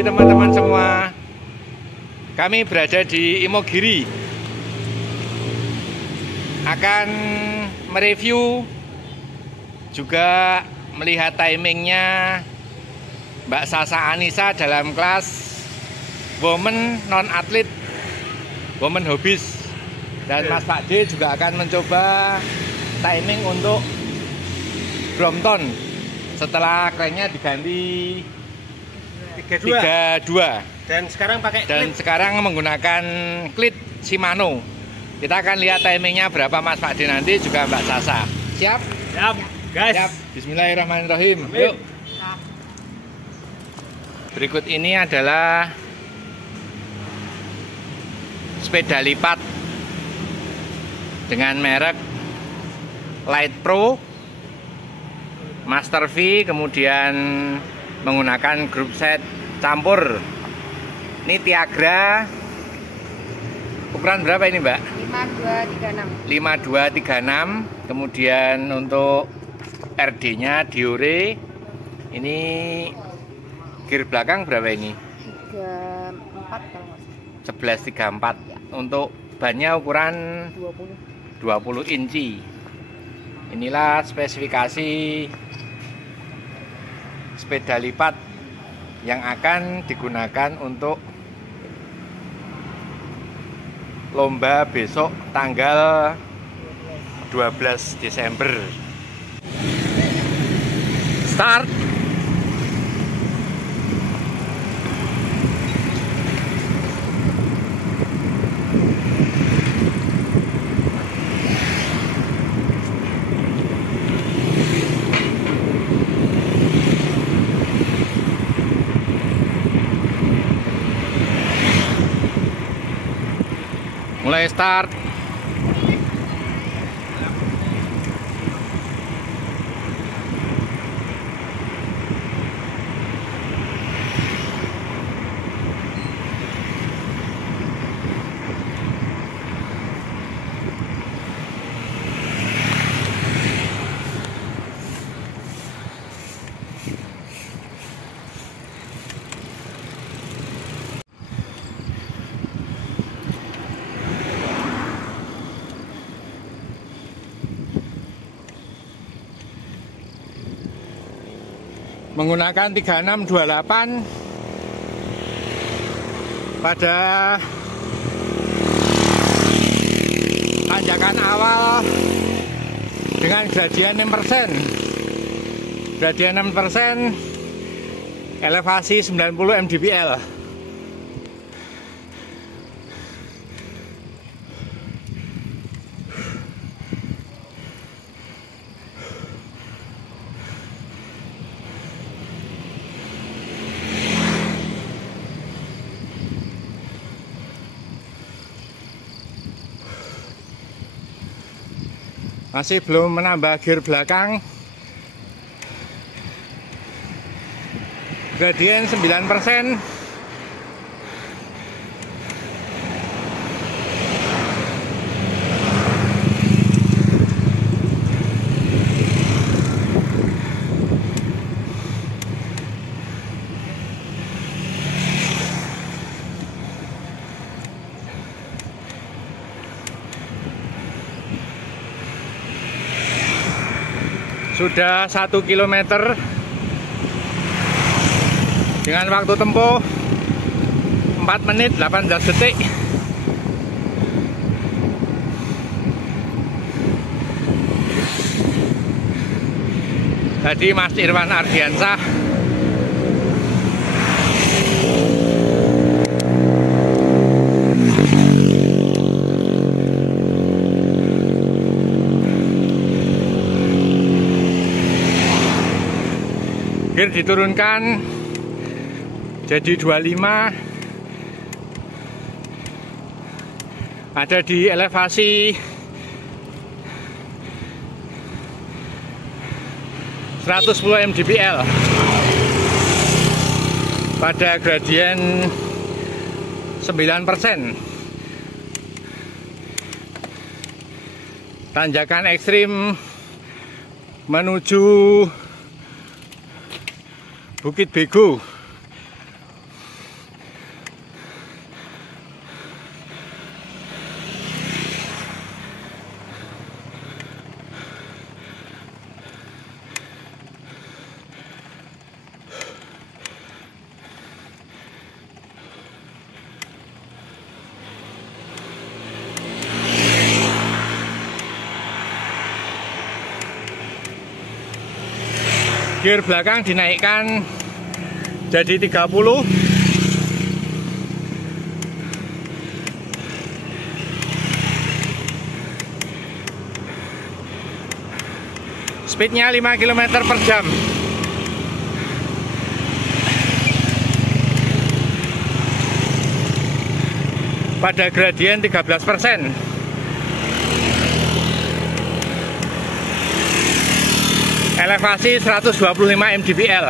pagi teman-teman semua. Kami berada di Imogiri. Akan mereview juga melihat timingnya Mbak Sasa Anissa dalam kelas Women Non-Atlet, Women Hobbies. Dan Mas Pak D juga akan mencoba timing untuk Brompton setelah kerennya diganti 32. Dan sekarang pakai dan sekarang menggunakan klit Shimano. Kita akan lihat timingnya berapa Mas Pak D nanti, juga Mbak Sasa. Siap? Siap, guys. Siap. Bismillahirrahmanirrahim. Yuk. Berikut ini adalah sepeda lipat dengan merek Light Pro Master V, kemudian menggunakan grup set campur. Ini Tiagra. Ukuran berapa ini, Mbak? 5236. 5236. Kemudian untuk RD-nya Diore. Ini gear belakang berapa ini? 34 kalau nggak salah. 1134. Ya. Untuk bannya ukuran 20 inci. Inilah spesifikasi sepeda lipat yang akan digunakan untuk lomba besok tanggal 12 Desember. Start. Mulai start. Menggunakan 3628 pada tanjakan awal dengan gradian 6%. Gradian 6%, elevasi 90 mdpl. Masih belum menambah gear belakang. Gradien 9%. Sudah 1 km dengan waktu tempuh 4 menit 18 detik. Tadi Mas Irwan Ardiansah gear diturunkan jadi 25, ada di elevasi 110 mdpl pada gradien 9%. Tanjakan ekstrim menuju Bukit Bego. Gear belakang dinaikkan jadi 30. Speednya 5 km per jam. Pada gradien 13%. Elevasi 125 mdpl.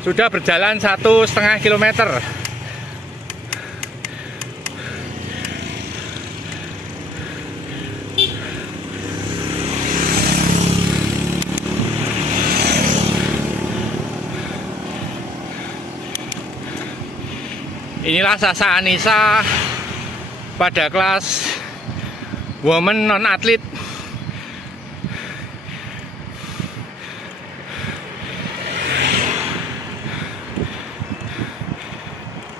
Sudah berjalan 1,5 km. Inilah Sasa Anissa pada kelas woman non atlet.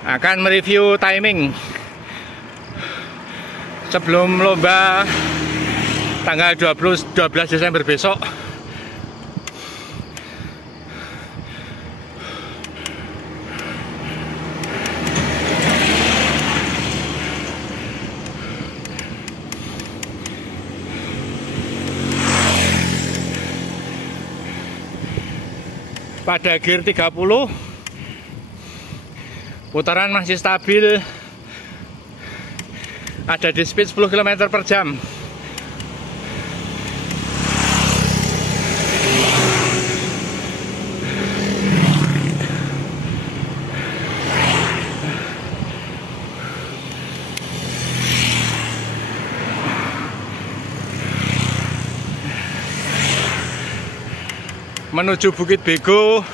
Akan mereview timing sebelum lomba tanggal 12 Desember besok. Pada gear 30, putaran masih stabil, ada di speed 10 km per jam. Menuju Bukit Bego.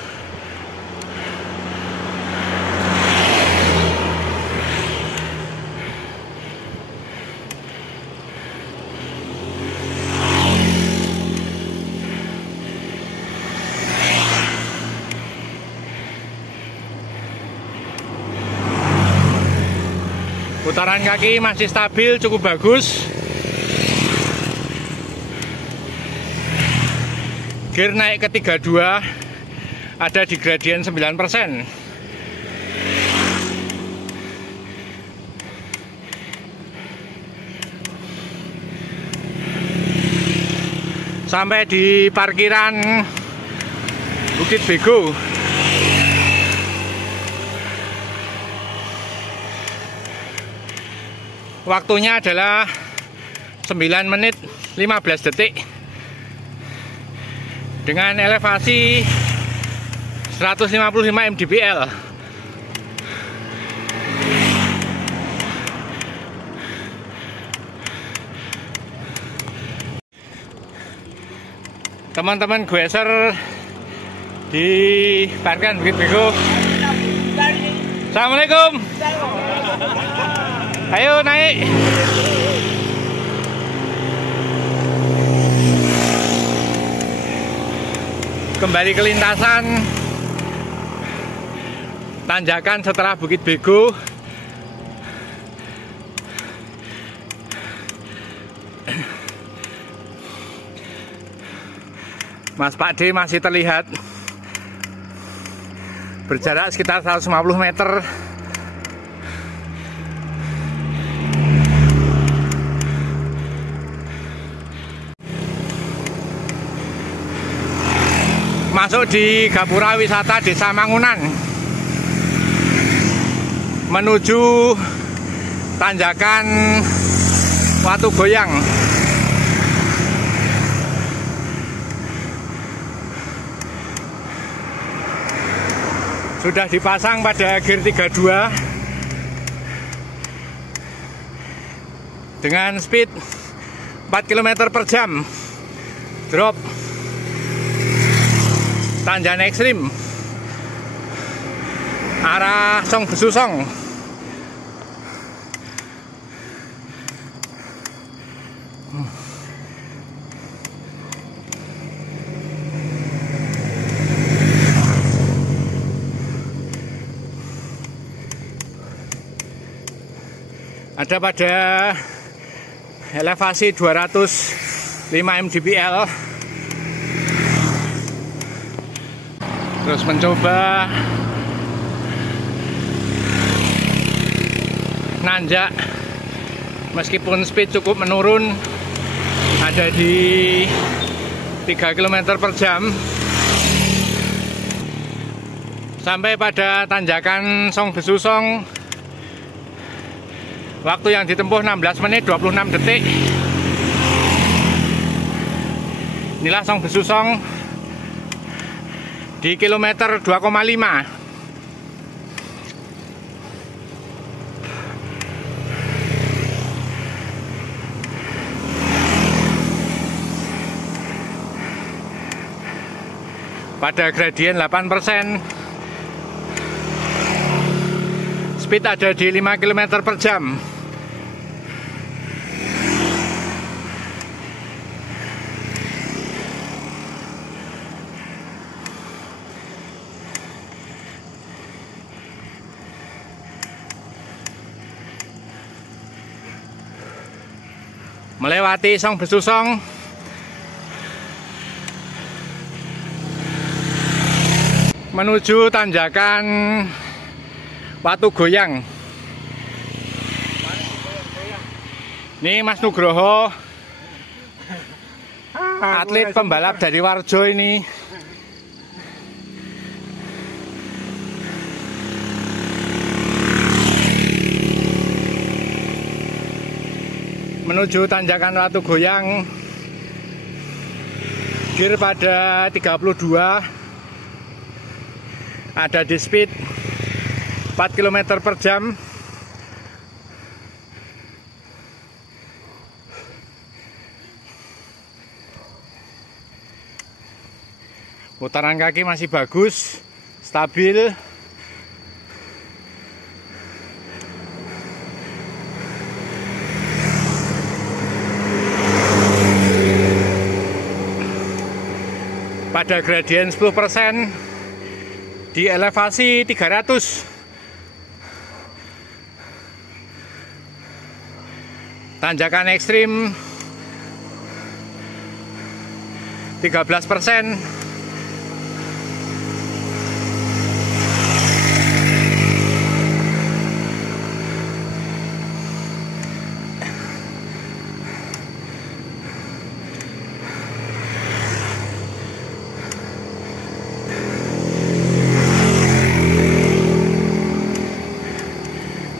Putaran kaki masih stabil, cukup bagus. Gear naik ke 32, ada di gradien 9%. Sampai di parkiran Bukit Bego. Waktunya adalah 9 menit 15 detik. Dengan elevasi 155 mdpl. Teman-teman Gweser di parkiran Bukit Bego. Assalamualaikum. Ayo naik. Kembali ke lintasan tanjakan setelah Bukit Bego. Mas Pak D masih terlihat berjarak sekitar 150 meter. Masuk di Gapura Wisata Desa Mangunan menuju tanjakan Watu Goyang. Sudah dipasang pada gear 32 dengan speed 4 km per jam. Drop tanjakan ekstrim arah Song Besusong. Ada pada elevasi 205 mdpl. Terus mencoba nanjak meskipun speed cukup menurun, ada di 3 km per jam, sampai pada tanjakan Song Besusong. Waktu yang ditempuh 16 menit 26 detik. Inilah Song Besusong di kilometer 2,5. Pada gradien 8%, speed ada di 5 km per jam. Melewati Song Besusong, menuju tanjakan Watu Goyang. Ini Mas Nugroho, atlet pembalap dari Warjo ini. Menuju tanjakan Watu Goyang, gear pada 32, ada di speed 4 km per jam. Putaran kaki masih bagus, stabil. Pada gradien 10%, di elevasi 300. Tanjakan ekstrim 13%.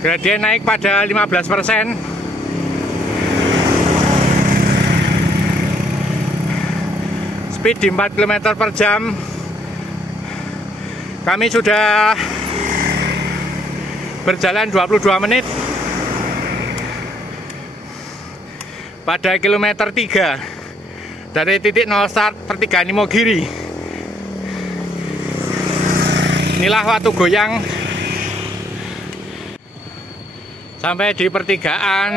Gradien naik pada 15%. Speed di 4 km per jam. Kami sudah berjalan 22 menit. Pada kilometer 3 dari titik 0 start pertigaan Imogiri. Inilah Watu Goyang. Sampai di pertigaan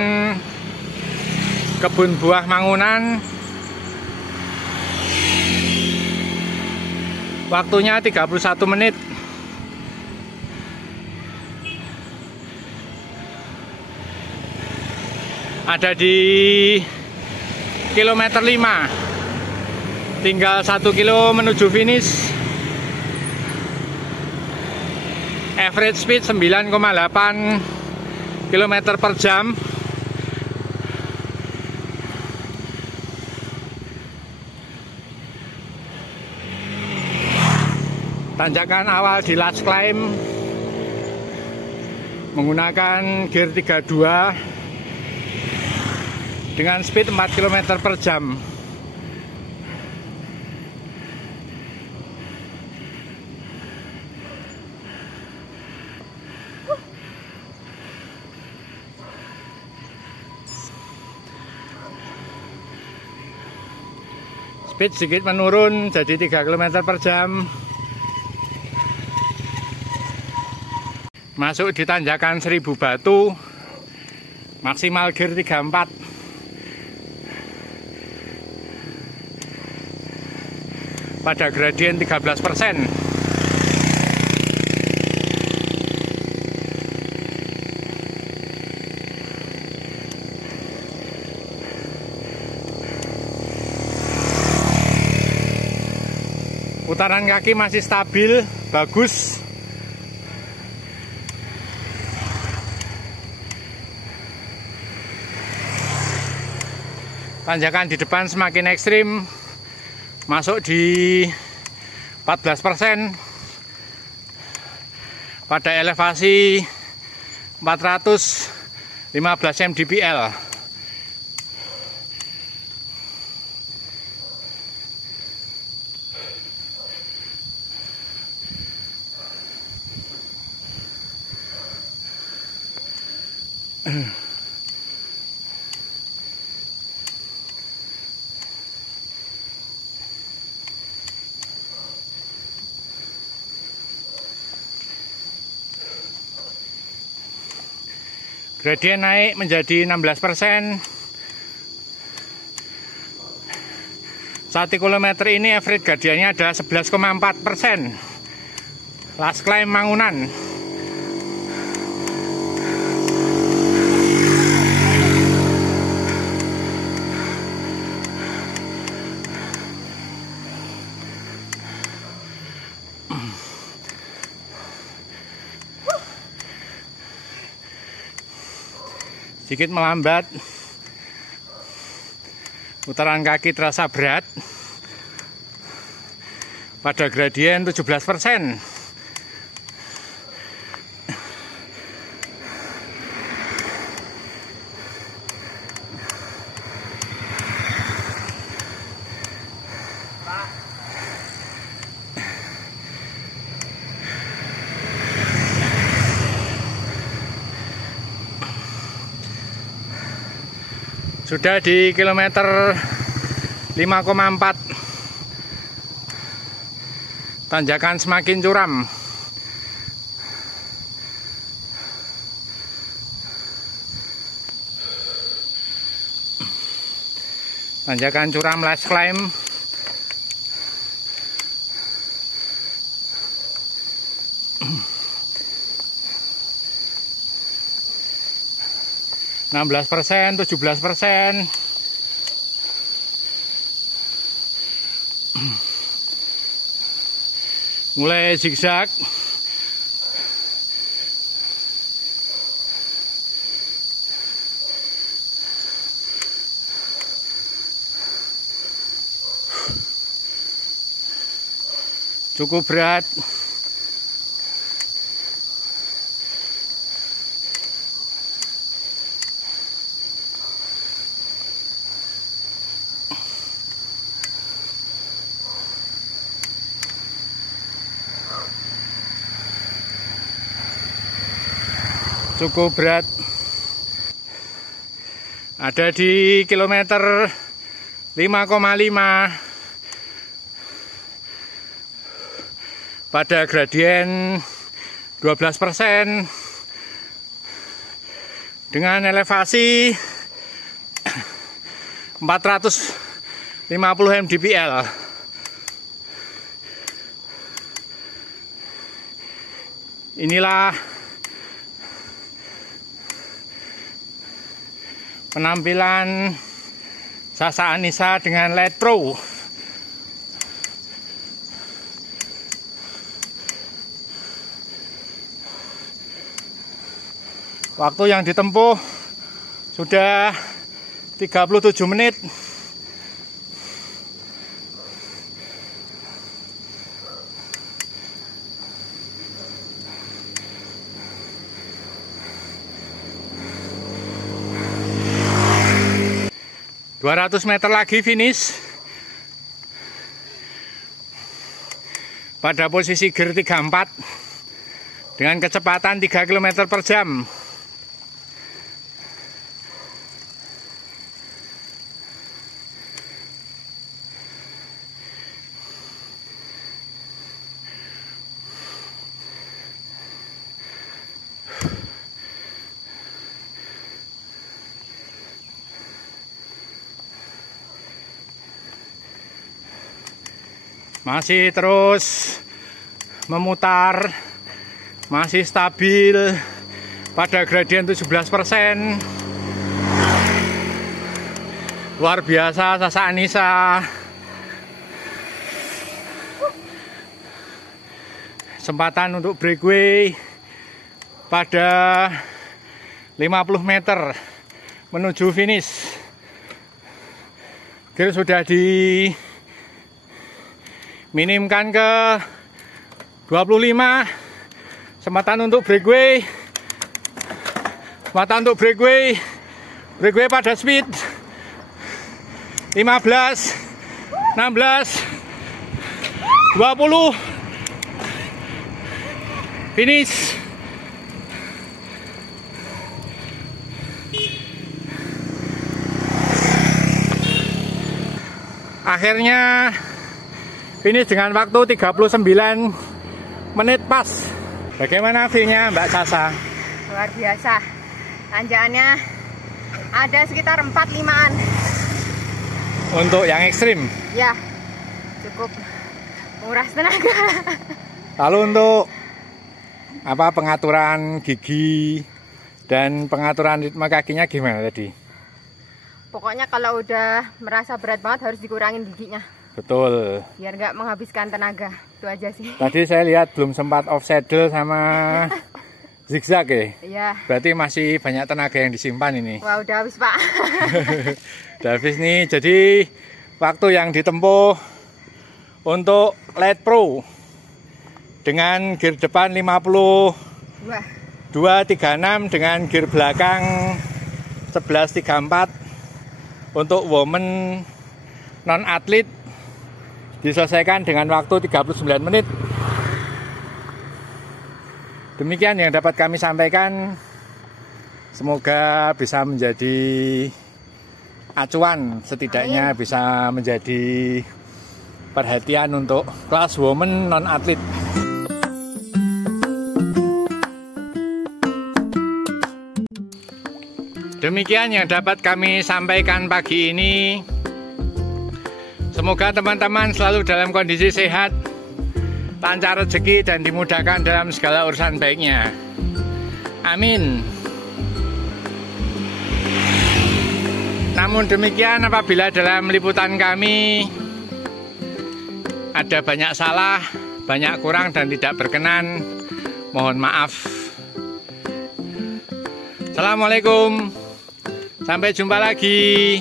Kebun Buah Mangunan. Waktunya 31 menit. Ada di kilometer 5. Tinggal 1 kilo menuju finish. Average speed 9,8 km per jam. Tanjakan awal di last climb menggunakan gear 32 dengan speed 4 km per jam. Speed sedikit menurun jadi 3 km per jam. Masuk di tanjakan 1000 Batu, maksimal gear 34. Pada gradien 13%. Putaran kaki masih stabil, bagus. Tanjakan di depan semakin ekstrim, masuk di 14% pada elevasi 415 mdpl. Gradien naik menjadi 16%. 1 km ini average gradiennya ada 11,4%. Last climb Mangunan. Sedikit melambat, putaran kaki terasa berat pada gradien 17%. Sudah di kilometer 5,4. Tanjakan semakin curam. Tanjakan curam last climb. %, 17%. Mulai zigzag. Cukup berat. Cukup berat. Ada di kilometer 5,5 pada gradien 12% dengan elevasi 450 mdpl. Inilah penampilan Sasa Anissa dengan Light Pro. Waktu yang ditempuh sudah 37 menit. ...200 meter lagi finish. Pada posisi gear 34 dengan kecepatan 3 km per jam. Masih terus memutar, masih stabil pada gradien 17%. Luar biasa Sasa Anissa. Kesempatan untuk breakaway pada 50 meter menuju finish. Gear sudah diminimkan ke 25. Kesempatan untuk breakaway. Kesempatan untuk breakaway. Breakaway pada speed 15, 16, 20. Finish. Akhirnya finish dengan waktu 39 menit pas. Bagaimana feel-nya Mbak Sasa? Luar biasa. Tanjakannya ada sekitar 4-5an. Untuk yang ekstrim? Ya, cukup menguras tenaga. Lalu untuk apa pengaturan gigi dan pengaturan ritme kakinya gimana tadi? Pokoknya kalau udah merasa berat banget harus dikurangin giginya. Betul. Biar nggak menghabiskan tenaga. Itu aja sih. Tadi saya lihat belum sempat off saddle sama zigzag ya? Iya. Berarti masih banyak tenaga yang disimpan ini. Wah, udah habis Pak. Udah habis nih. Jadi waktu yang ditempuh untuk Light Pro dengan gear depan 52.36 dengan gear belakang 11.34 untuk woman non atlet diselesaikan dengan waktu 39 menit. Demikian yang dapat kami sampaikan. Semoga bisa menjadi acuan, setidaknya bisa menjadi perhatian untuk kelas woman non atlet. Demikian yang dapat kami sampaikan pagi ini. Semoga teman-teman selalu dalam kondisi sehat, lancar rezeki, dan dimudahkan dalam segala urusan baiknya. Amin. Namun demikian, apabila dalam liputan kami ada banyak salah, banyak kurang dan tidak berkenan, mohon maaf. Assalamualaikum. Sampai jumpa lagi.